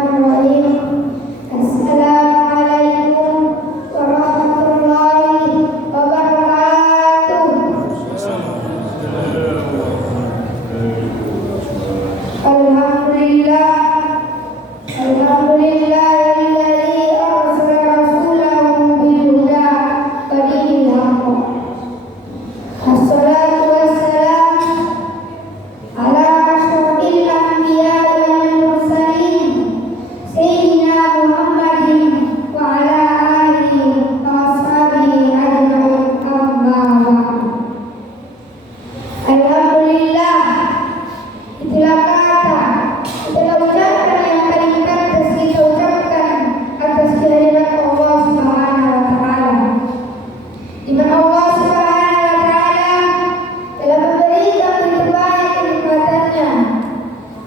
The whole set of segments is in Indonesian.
Bismillahirrahmanirrahim. Assalamualaikum warahmatullahi wabarakatuh. Alhamdulillah, alhamdulillahilladzi arsala rasulahu bil huda wa dinil haqq. Assalatu wassalam ala asyrafil anbiya'i wal mursalin sayyidina Muhammadin wa ala alihi wa ashabihi ajma'in, amma ba'd. Alhamdulillah, itulah kata, itulah ucapan yang paling pantas kita ucapkan atas kehadiran Allah Subhanahu wa Ta'ala, di mana Allah Subhanahu wa Ta'ala telah memberikan begitu banyak kenikmatannya,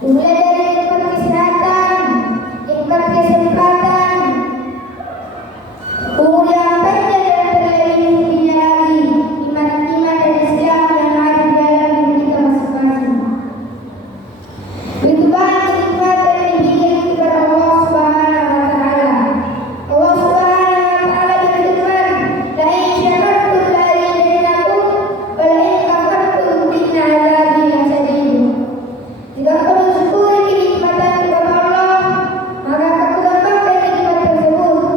dimulai dari nikmat kesehatan, nikmat kesempatan, umur yang panjang dan terlebih lebihnya lagi iman dan Islam yang ada di dalam diri kita masing-masing. Begitu banyak kenikmatan yang diberikan kepada Allah Subhanahu wa Ta'ala. Allah Subhanahu wa Ta'ala berfirman, "La in syakartum la azidannakum wa la in kafartum inna 'adzabi lasyadid." Jika kamu bersyukur kenikmatan kepada Allah, maka kamu dapatkan nikmat tersebut.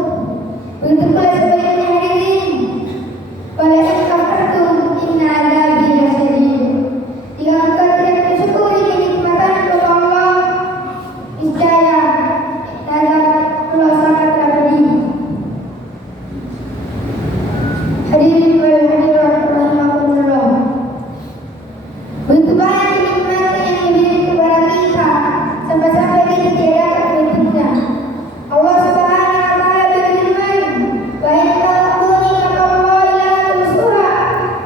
Begitu pula sebaliknya hadirin, wa la in kafartum inna 'adzabi lasyadid. Jika engkau tidak bersyukur kenikmatan kepada Allah, niscaya azab Allah sangatlah pedih. Hadirin wal hadirat rahimakumullah. Begitu banyak kenikmatan yang diberikan kepada kita sampai-sampai kita tidak dapat menghitungnya. Allah Subhanahu wa Ta'ala berfirman, "Wa in ta'budu ni'matallahi la tuhsuha."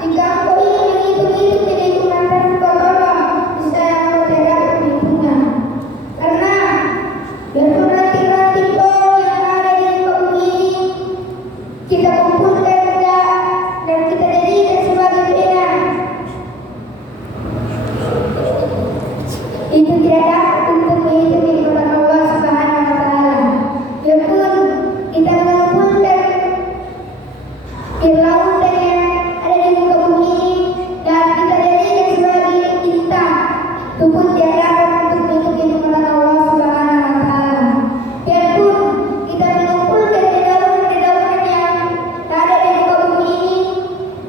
Jika engkau ingin menghitung-hitung kenikmatan kepada Allah, niscaya engkau tidak dapat menghitungnya. Karena biarpun ranting-ranting pohon yang ada di muka bumi ini kita kumpulkan dan kita jadikan sebagai pena, itu tidak dapat untuk menghitung nikmat Allah Subhanahu wa Ta'ala. Biarpun kita mengumpulkan lautan yang ada di muka bumi ini dan kita jadikan sebagai tinta, itu pun tidak dapat untuk menghitung nikmat Allah Subhanahu wa Ta'ala. Biarpun kita mengumpulkan dedaunan-dedaunan yang ada di muka bumi ini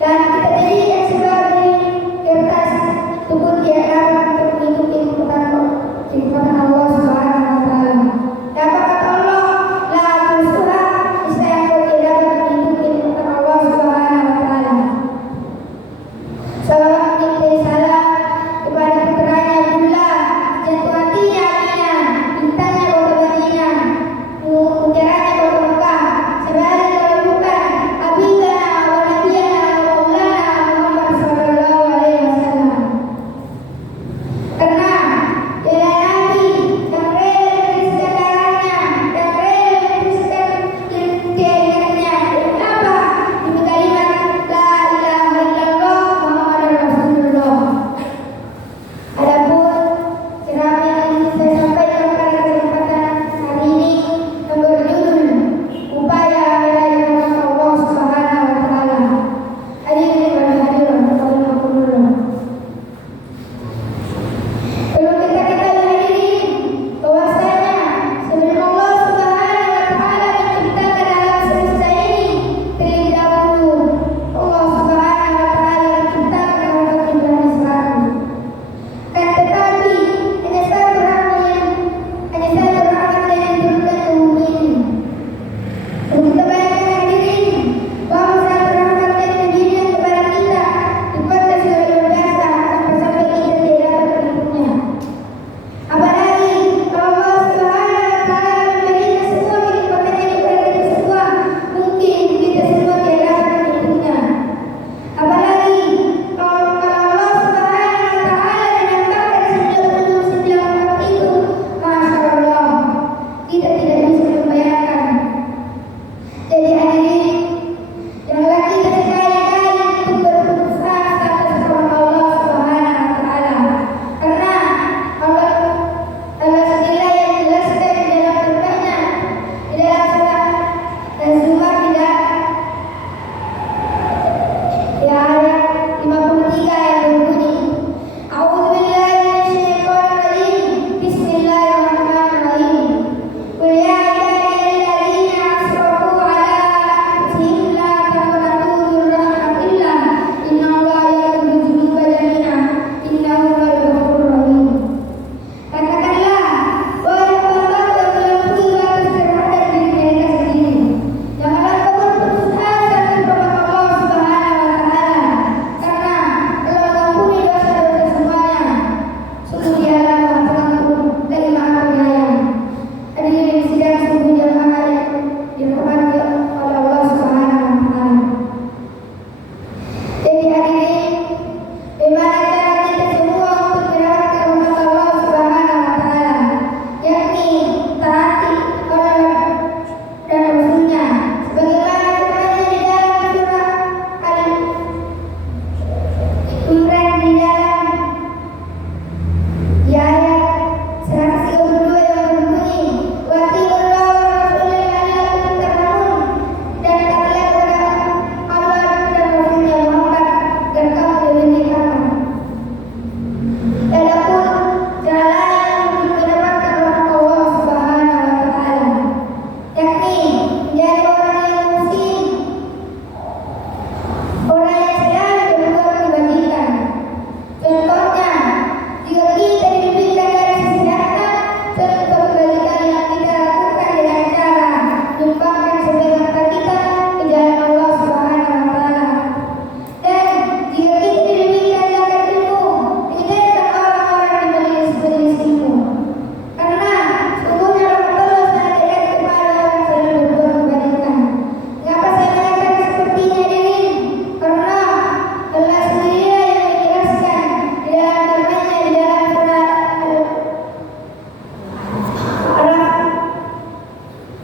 dan kita jadikan sebagai kertas, itu pun tidak dapat untuk menghitung nikmat Allah Subhanahu wa Ta'ala. Dapat kata Allah, la tuhsuha, niscaya engkau tidak dapat menghitung nikmat Allah Subhanahu wa Ta'ala. Salawat dan salam kepada putranya Abdullah, jatuh hatinya Aminah, bintangnya kota Madinah, mujaranya kota Mekah, sebalik kalau bukan Habibana wa Nabiyana wa Maulana Muhammad sallallahu alaihi wasallam. Karena dia Nabi yang rela menuliskan darahnya, yang rela menuliskan keinginannya. Kenapa? Demi kalimat la ilaha illallah Muhammadur Rasulullah. Adapun ceramah yang ingin saya sampaikan pada kesempatan hari ini yang berjudul upaya meraih rahmat Allah Subhanahu wa Ta'ala. Hadirin wal hadirat rahimakumullah. Perlu kita ketahui hadirin bahwasanya sebelum Allah Subhanahu wa Ta'ala menciptakan alam semesta ini, terlebih dahulu Allah Subhanahu wa Ta'ala menciptakan Adam dan Islam. Tetapi hanya satu rahmat yang diturunkan ke bumi ini. Perlu kita bayangkan hadirin bahwa satu rahmat yang diberikan kepada kita dibatasi oleh luar biasa sampai-sampai kita tidak dapat menghitungnya. Apalagi kalau Allah Subhanahu wa Ta'ala memberikan semua kenikmatannya kepada kita semua, mungkin kita semua tidak dapat menghitungnya. Apalagi kalau Allah Subhanahu wa Ta'ala menampakkan sejauh rahmat itu, Masya Allah, kita tidak bisa membayangkan. Jadi hadirin, janganlah kita sekali-kali untuk berputus asa atas rahmat Allah Subhanahu wa Ta'ala. Karena Allah sendiri yang menjelaskan di dalam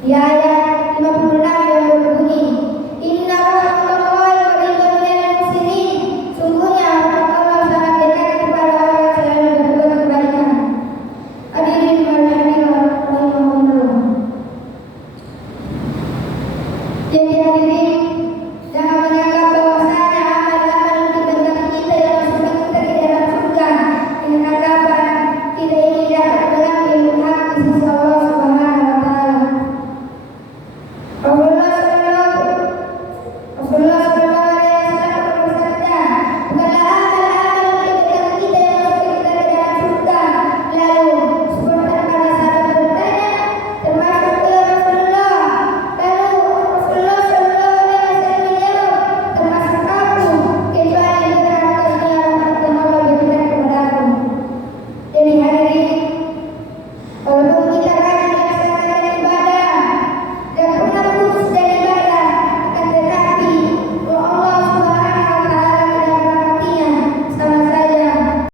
Ya